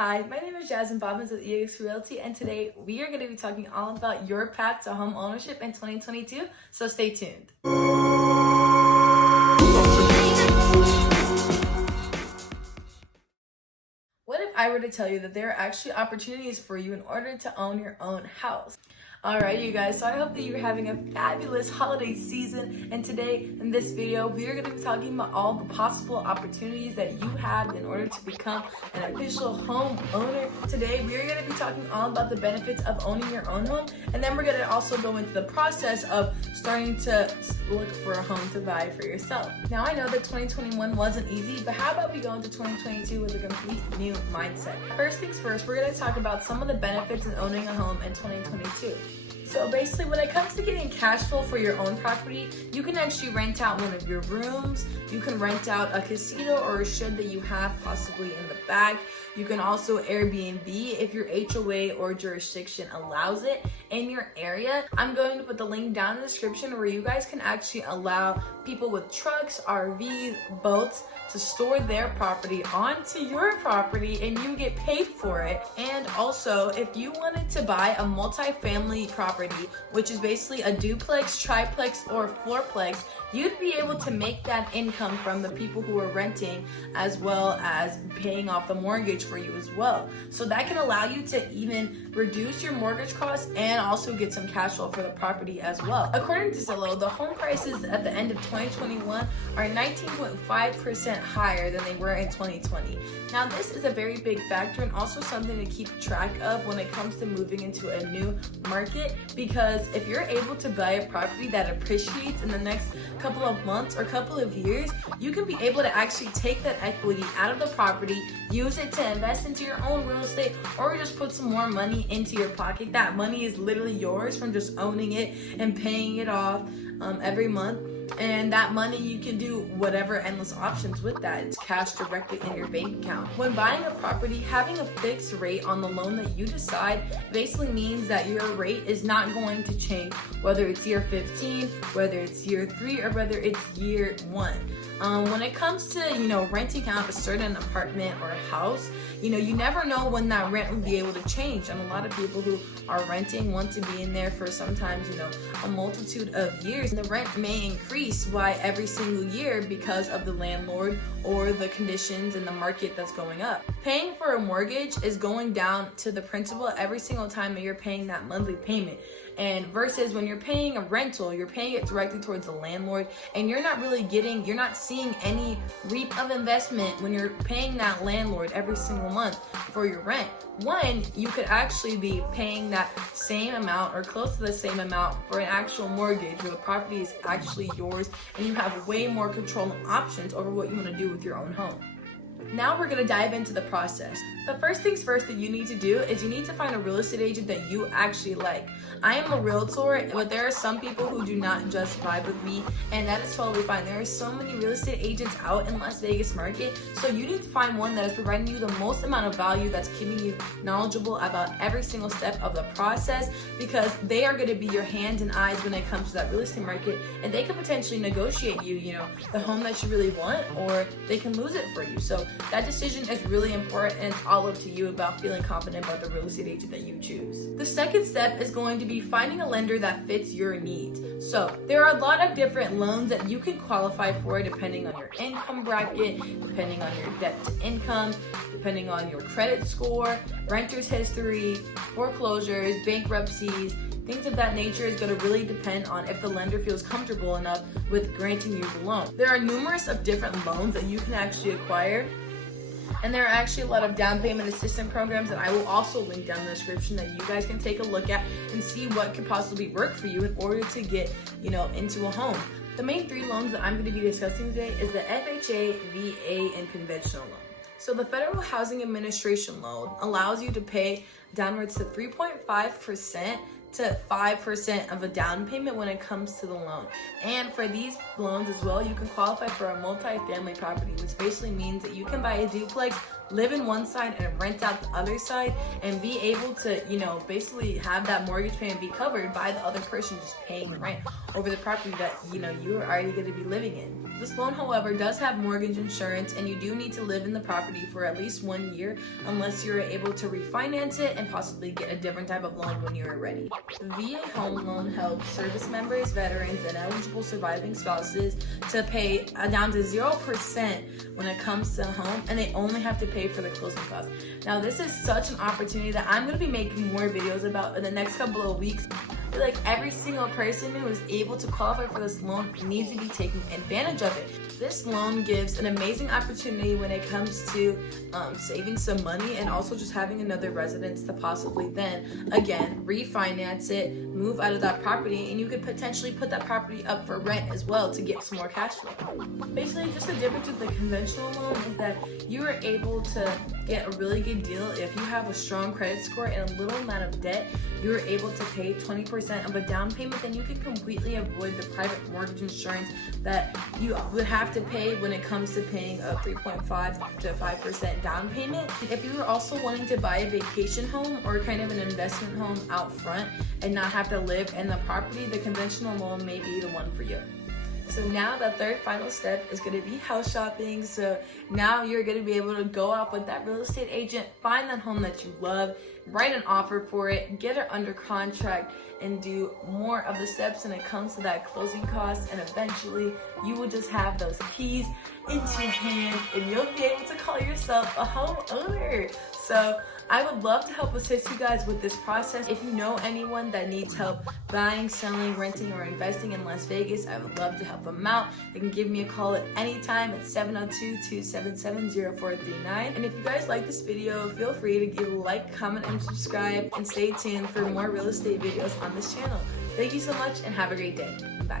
Hi, my name is Jasmine Bobbins with Realty, and today we are going to be talking all about your path to home ownership in 2022, so stay tuned. What if I were to tell you that there are actually opportunities for you in order to own your own house? Alright, you guys, so I hope that you're having a fabulous holiday season, and today in this video we are going to be talking about all the possible opportunities that you have in order to become an official home owner. Today we are going to be talking all about the benefits of owning your own home, and then we're going to also go into the process of starting to look for a home to buy for yourself. Now I know that 2021 wasn't easy, but how about we go into 2022 with a complete new mindset? First things first, we're going to talk about some of the benefits in owning a home in 2022. So basically, when it comes to getting cash flow for your own property, you can actually rent out one of your rooms, you can rent out a casino or a shed that you have possibly in the back. You can also Airbnb if your HOA or jurisdiction allows it in your area. I'm going to put the link down in the description where you guys can actually allow people with trucks, RVs, boats to store their property onto your property and you get paid for it. And also, if you wanted to buy a multi-family property, which is basically a duplex, triplex, or fourplex, you'd be able to make that income from the people who are renting as well as paying off the mortgage for you as well. So that can allow you to even reduce your mortgage costs and also get some cash flow for the property as well. According to Zillow, the home prices at the end of 2021 are 19.5% higher than they were in 2020. Now this is a very big factor and also something to keep track of when it comes to moving into a new market, because if you're able to buy a property that appreciates in the next couple of months or couple of years, you can be able to actually take that equity out of the property, use it to invest into your own real estate, or just put some more money into your pocket. That money is literally yours from just owning it and paying it off every month. And that money, you can do whatever endless options with that. It's cash directly in your bank account. When buying a property, having a fixed rate on the loan that you decide basically means that your rate is not going to change, whether it's year 15, whether it's year 3, or whether it's year 1. When it comes to, renting out a certain apartment or a house, you never know when that rent will be able to change. And a lot of people who are renting want to be in there for sometimes, a multitude of years. And the rent may increase every single year because of the landlord or the conditions in the market that's going up. Paying for a mortgage is going down to the principal every single time that you're paying that monthly payment. And versus when you're paying a rental, you're paying it directly towards the landlord, and you're not seeing any reap of investment when you're paying that landlord every single month for your rent. One, you could actually be paying that same amount or close to the same amount for an actual mortgage where the property is actually yours and you have way more control and options over what you want to do with your own home. Now we're going to dive into the process. The first things first that you need to do is you need to find a real estate agent that you actually like. I am a realtor, but there are some people who do not just vibe with me, and that is totally fine. There are so many real estate agents out in Las Vegas market, so you need to find one that is providing you the most amount of value, that's keeping you knowledgeable about every single step of the process, because they are going to be your hands and eyes when it comes to that real estate market, and they can potentially negotiate you, the home that you really want, or they can lose it for you. So that decision is really important, and it's all up to you about feeling confident about the real estate agent that you choose. The second step is going to be finding a lender that fits your needs. So there are a lot of different loans that you can qualify for depending on your income bracket, depending on your debt to income, depending on your credit score, renter's history, foreclosures, bankruptcies. Things of that nature is going to really depend on if the lender feels comfortable enough with granting you the loan. There are numerous of different loans that you can actually acquire, and there are actually a lot of down payment assistance programs that I will also link down in the description that you guys can take a look at and see what could possibly work for you in order to get, into a home. The main 3 loans that I'm going to be discussing today is the FHA, VA, and conventional loan. So the Federal Housing Administration loan allows you to pay downwards to 3.5% to 5% of a down payment when it comes to the loan. And for these loans as well, you can qualify for a multi-family property, which basically means that you can buy a duplex, live in one side and rent out the other side, and be able to, basically have that mortgage payment be covered by the other person just paying the rent over the property that, you're already going to be living in. This loan, however, does have mortgage insurance, and you do need to live in the property for at least 1 year unless you're able to refinance it and possibly get a different type of loan when you're ready. The VA home loan helps service members, veterans, and eligible surviving spouses to pay down to 0% when it comes to home, and they only have to pay for the closing costs. Now, this is such an opportunity that I'm going to be making more videos about in the next couple of weeks. I feel like every single person who is able to qualify for this loan needs to be taking advantage of it. This loan gives an amazing opportunity when it comes to saving some money and also just having another residence to possibly then, again, refinance it, move out of that property, and you could potentially put that property up for rent as well to get some more cash flow. Basically, just the difference with the conventional loan is that you are able to get a really good deal if you have a strong credit score and a little amount of debt. You are able to pay 20% of a down payment, then you can completely avoid the private mortgage insurance that you would have to pay when it comes to paying a 3.5 to 5% down payment. If you are also wanting to buy a vacation home or kind of an investment home out front and not have to live in the property, the conventional loan may be the one for you. So now the third final step is going to be house shopping. So now you're going to be able to go out with that real estate agent, find that home that you love, write an offer for it, get it under contract, and do more of the steps when it comes to that closing costs. And eventually you will just have those keys into your hand and you'll be able to call yourself a homeowner. So I would love to help assist you guys with this process. If you know anyone that needs help buying, selling, renting, or investing in Las Vegas, I would love to help them out. They can give me a call at any time at 702-277-0439. And if you guys like this video, feel free to give a like, comment, and subscribe, and stay tuned for more real estate videos on this channel. Thank you so much and have a great day. Bye.